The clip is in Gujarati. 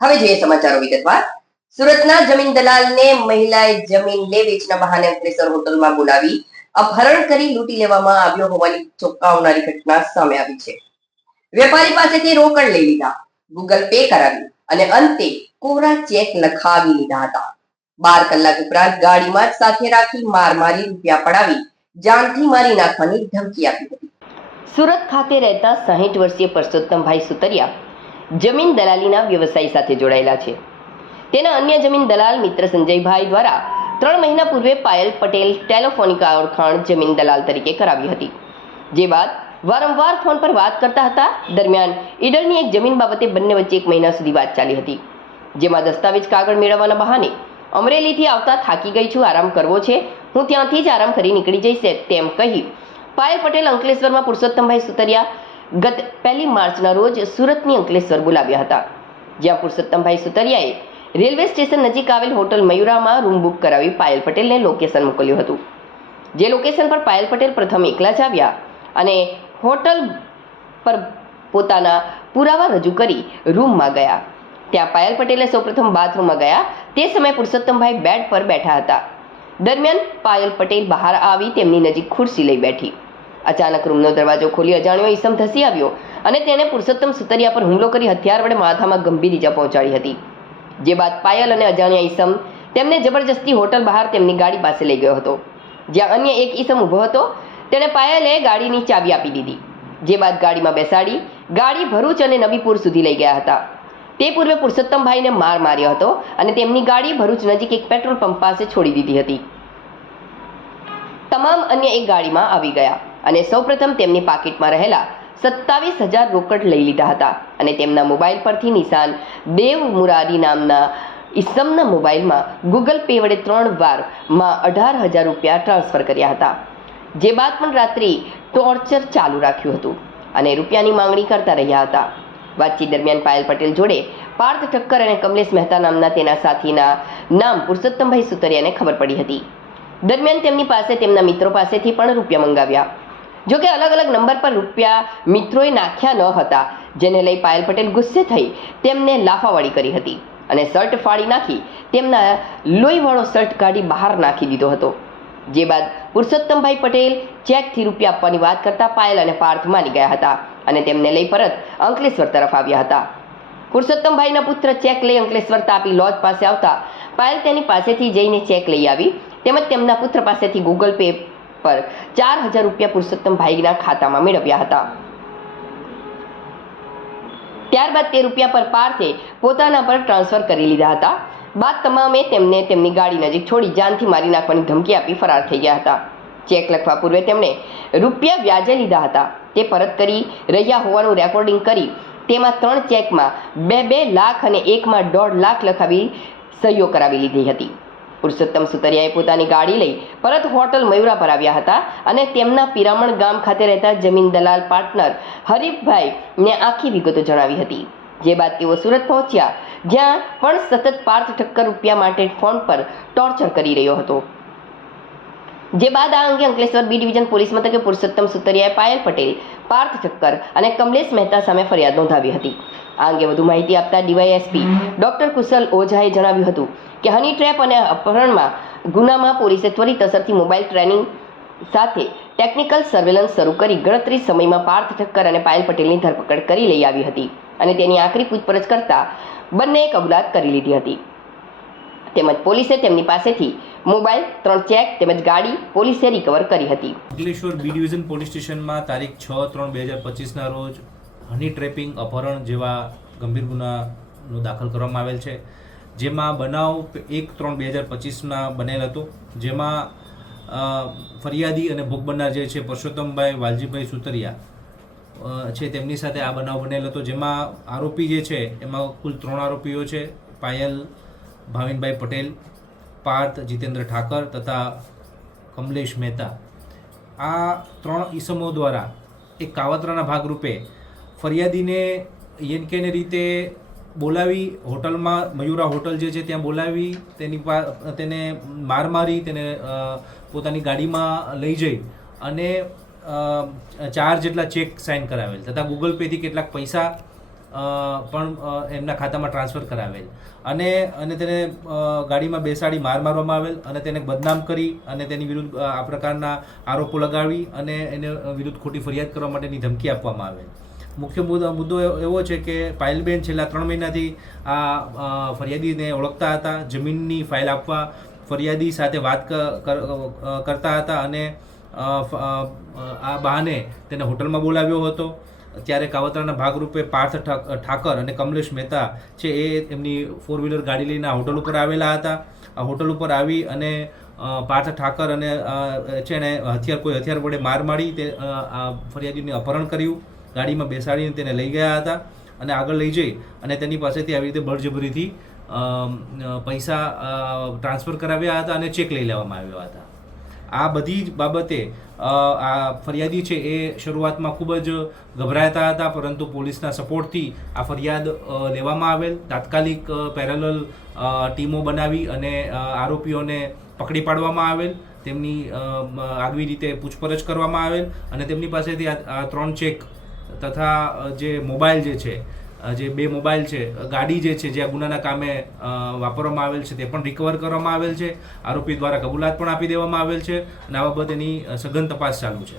હવે જોઈએ સમાચારો વિગતવાર. સુરતના જમીન દલાલને મહિલાએ જમીન લે વેચના બહાને અંકલેશ્વર હોટલમાં બોલાવી અપહરણ કરી લૂંટી લેવામાં આવ્યો હોવાની ચોંકાવનારી ઘટના સામે આવી છે. વેપારી પાસેથી રોકડ લઈ લીધા, ગૂગલ પે કરાવી અને અંતે કોરા ચેક લખાવી લીધા હતા. 12 કલાક ઉપરાંત ગાડીમાં જ સાથે રાખી માર મારી રૂપિયા પડાવી જાનથી મારી નાખવાની ધમકી આપી હતી. સુરત ખાતે રહેતા 60 વર્ષીય પરસોત્તમભાઈ સુતરિયા જમીન દલાલીના વ્યવસાય સાથે જોડાયેલા છે. તેના અન્ય જમીન દલાલ મિત્ર સંજયભાઈ દ્વારા 3 મહિના પૂર્વે પાયલ પટેલ ટેલિફોનિક ઓળખાણ જમીન દલાલ તરીકે કરાવી હતી. જે બાદ વારંવાર ફોન પર વાત કરતા હતા. દરમિયાન ઈડરની એક જમીન બાબતે બંને વચ્ચે 1 મહિના સુધી વાત ચાલી હતી, જેમાં દસ્તાવેજ કાગળ મેળવવાના બહાને અમરેલીથી આવતા થાકી ગઈ છું, આરામ કરવો છે, હું ત્યાંથી જ આરામ કરી નીકળી જઈશ તેમ કહી પાયલ પટેલ અંકલેશ્વરમાં પુરુષોત્તમભાઈ સુતરિયા ગત 1 માર્ચના રોજ સુરતની અંકલેશ્વર બોલાવ્યા હતા, જ્યાં પુરુષોત્તમભાઈ સુતરિયાએ રેલવે સ્ટેશન નજીક આવેલ હોટલ મયુરામાં રૂમ બુક કરાવી પાયલ પટેલને લોકેશન મોકલ્યું હતું. જે લોકેશન પર પાયલ પટેલ પ્રથમ એકલા જ આવ્યા અને હોટલ પર પોતાના પુરાવા રજૂ કરી રૂમમાં ગયા. ત્યાં પાયલ પટેલે સૌપ્રથમ બાથરૂમમાં ગયા. તે સમયે પુરુષોત્તમભાઈ બેડ પર બેઠા હતા. દરમિયાન પાયલ પટેલ બહાર આવી તેમની નજીક ખુરશી લઈ બેઠી. અચાનક રૂમનો દરવાજો ખોલી અજાણ્યો ઈસમ ધસી આવ્યો અને તેણે પુરુષોત્તમ સુતરિયા પર હુમલો કરી હથિયાર વડે માથામાં ગંભીર ઈજા પહોંચાડી હતી. જે બાદ પાયલ અને અજાણ્યા ઈસમ તેમને જબરજસ્તી હોટલ બહાર તેમની ગાડી પાસે લઈ ગયો હતો, જ્યાં અન્ય એક ઈસમ ઊભો હતો. તેણે પાયલે ગાડીની ચાવી આપી દીધી. જે બાદ ગાડીમાં બેસાડી ગાડી ભરૂચ અને નબીપુર સુધી લઈ ગયા હતા. તે પૂર્વે પુરુષોત્તમભાઈને માર માર્યો હતો અને તેમની ગાડી ભરૂચ નજીક એક પેટ્રોલ પંપ પાસે છોડી દીધી હતી. તમામ અન્ય એક ગાડીમાં આવી ગયા અને સૌપ્રથમ તેમની પાકીટમાં રહેલા 27,000 રોકડ લઈ લીધા હતા અને તેમના મોબાઈલ પરથી નિશાન દેવ મુરારી નામના ઈસમના મોબાઈલમાં ગૂગલ પે વડે 3 વારમાં 18,000 રૂપિયા ટ્રાન્સફર કર્યા હતા. જે બાદ પણ રાત્રિ ટોર્ચર ચાલુ રાખ્યું હતું અને રૂપિયાની માંગણી કરતા રહ્યા હતા. વાતચીત દરમિયાન પાયલ પટેલ જોડે પાર્થ ઠક્કર અને કમલેશ મહેતા નામના તેના સાથીના નામ પુરુષોત્તમભાઈ સુતરિયાને ખબર પડી હતી. દરમિયાન તેમની પાસે તેમના મિત્રો પાસેથી પણ રૂપિયા મંગાવ્યા. જોકે અલગ અલગ નંબર પર રૂપિયા મિત્રોએ નાખ્યા ન હતા, જેને લઈ પાયલ પટેલ ગુસ્સે થઈ તેમને લાફાવાળી કરી હતી અને શર્ટ ફાડી નાખી તેમના લોહીવાળો શર્ટ કાઢી બહાર નાખી દીધો હતો. જે બાદ પુરુષોત્તમભાઈ પટેલ ચેકથી રૂપિયા આપવાની વાત કરતા પાયલ અને પાર્થ માની ગયા હતા અને તેમને લઈ પરત અંકલેશ્વર તરફ આવ્યા હતા. પુરુષોત્તમભાઈના પુત્ર ચેક લઈ અંકલેશ્વર તાપી લોજ પાસે આવતા પાયલ તેની પાસેથી જઈને ચેક લઈ આવી તેમજ તેમના પુત્ર પાસેથી ગૂગલ પે પર 4,000 રૂપિયા પુરુષોત્તમભાઈના ખાતામાં મેળવ્યા હતા. ત્યારબાદ તે રૂપિયા પર પાર્થે પોતાના પર ટ્રાન્સફર કરી લીધા હતા. બાદ તમામે તેમને તેમની ગાડી નજીક છોડી જાનથી મારી નાખવાની ધમકી આપી ફરાર થઈ ગયા હતા. ચેક લખવા પૂર્વે તેમણે રૂપિયા વ્યાજે લીધા હતા તે પરત કરી રહ્યા હોવાનું રેકોર્ડિંગ કરી તેમાં 3 ચેકમાં 2 લાખ અને એકમાં 1.5 લાખ લખાવી સહીઓ કરાવી લીધી હતી. પુરુષોત્તમ સુતરિયાએ પોતાની ગાડી લઈ પરત હોટલ મયુરા પર આવ્યા હતા અને તેમના પિરામણ ગામ ખાતે રહેતા જમીન દલાલ પાર્ટનર હરીફભાઈને આખી વિગતો જણાવી હતી. જે બાદ તેઓ સુરત પહોંચ્યા, જ્યાં પણ સતત પાર્થ ઠક્કર રૂપિયા માટે ફોન પર ટોર્ચર કરી રહ્યો હતો. જે બાદ આ અંગે અંકલેશ્વર બી ડિવિઝન પોલીસ મથકે પુરુષોત્તમ સુતરિયાએ પાયલ પટેલ, પાર્થ ઠક્કર અને કમલેશ મહેતા સામે ફરિયાદ નોંધાવી હતી. આ અંગે વધુ માહિતી આપતા ડીવાયએસપી ડોક્ટર કુશલ ઓઝાએ જણાવ્યું હતું કે હની ટ્રેપ અને અપહરણમાં ગુનામાં પોલીસે ત્વરિત અસરથી મોબાઈલ ટ્રેનિંગ સાથે ટેકનિકલ સર્વેલન્સ શરૂ કરી ગણતરી સમયમાં પાર્થ ઠક્કર અને પાયલ પટેલની ધરપકડ કરી લઈ આવી હતી અને તેની આખરી પૂછપરછ કરતા બંનેએ કબૂલાત કરી લીધી હતી. તેમજ પોલીસે તેમની પાસેથી મોબાઈલ, 3 ચેક તેમજ ગાડી પોલીસે રિકવર કરી હતી. અંકલેશ્વર બી ડિવિઝન પોલીસ સ્ટેશનમાં તારીખ 6/3/2025ના રોજ હની ટ્રેપિંગ, અપહરણ જેવા ગંભીર ગુનાનો દાખલ કરવામાં આવેલ છે. જેમાં બનાવ 1/3/2025ના બનેલ હતો, જેમાં ફરિયાદી અને ભોગ બનનાર જે છે પરસોત્તમભાઈ વાલજીભાઈ સુતરિયા છે તેમની સાથે આ બનાવ બનેલ હતો. જેમાં આરોપી જે છે એમાં કુલ 3 આરોપીઓ છે: પાયલ ભાવિનભાઈ પટેલ, પાર્થ જીતેન્દ્ર ઠાકર તથા કમલેશ મહેતા. આ 3 ઈસમો દ્વારા એક કાવતરાના ભાગરૂપે ફરિયાદીને યેનકેને રીતે બોલાવી હોટલમાં, મયુરા હોટલ જે છે ત્યાં બોલાવી તેને માર મારી તેને પોતાની ગાડીમાં લઈ જઈ અને 4 જેટલા ચેક સાઇન કરાવેલ તથા ગૂગલ પેથી કેટલાક પૈસા એમના ખાતામાં ટ્રાન્સફર કરાવેલ અને તેને ગાડીમાં બેસાડી મારવામાં આવેલ અને તેને બદનામ કરી અને તેની વિરુદ્ધ આ પ્રકારના આરોપો લગાવી અને એને વિરુદ્ધ ખોટી ફરિયાદ કરવા માટેની ધમકી આપવામાં આવેલ. મુખ્ય મુદ્દો એવો છે કે પાયલબેન છેલ્લા 3 મહિનાથી આ ફરિયાદીને ઓળખતા હતા, જમીનની ફાઇલ આપવા ફરિયાદી સાથે વાત કરતા હતા અને આ બહાને તેને હોટલમાં બોલાવ્યો હતો. ત્યારે કાવતરાના ભાગરૂપે પાર્થ ઠાકર અને કમલેશ મહેતા છે એ એમની 4-વ્હીલર ગાડી લઈને હોટલ ઉપર આવેલા હતા. આ હોટલ ઉપર આવી અને પાર્થ ઠાકર અને છે ને કોઈ હથિયાર વડે માર મારી તે આ ફરિયાદીને અપહરણ કર્યું, ગાડીમાં બેસાડીને તેને લઈ ગયા હતા અને આગળ લઈ જઈ અને તેની પાસેથી આવી રીતે બળજબરીથી પૈસા ટ્રાન્સફર કરાવ્યા હતા અને ચેક લઈ લેવામાં આવ્યા હતા. આ બધી જ બાબતે આ ફરિયાદી છે એ શરૂઆતમાં ખૂબ જ ગભરાતા હતા, પરંતુ પોલીસના સપોર્ટથી આ ફરિયાદ લેવામાં આવેલ. તાત્કાલિક પેરેલલ ટીમો બનાવી અને આરોપીઓને પકડી પાડવામાં આવેલ, તેમની આગવી રીતે પૂછપરછ કરવામાં આવેલ અને તેમની પાસેથી આ 3 ચેક તથા જે મોબાઈલ જે છે, જે 2 મોબાઈલ છે, ગાડી જે છે જે આ ગુનાના કામે વાપરવામાં આવેલ છે તે પણ રિકવર કરવામાં આવેલ છે. આરોપી દ્વારા કબૂલાત પણ આપી દેવામાં આવેલ છે અને આ બાબતેની સઘન તપાસ ચાલુ છે.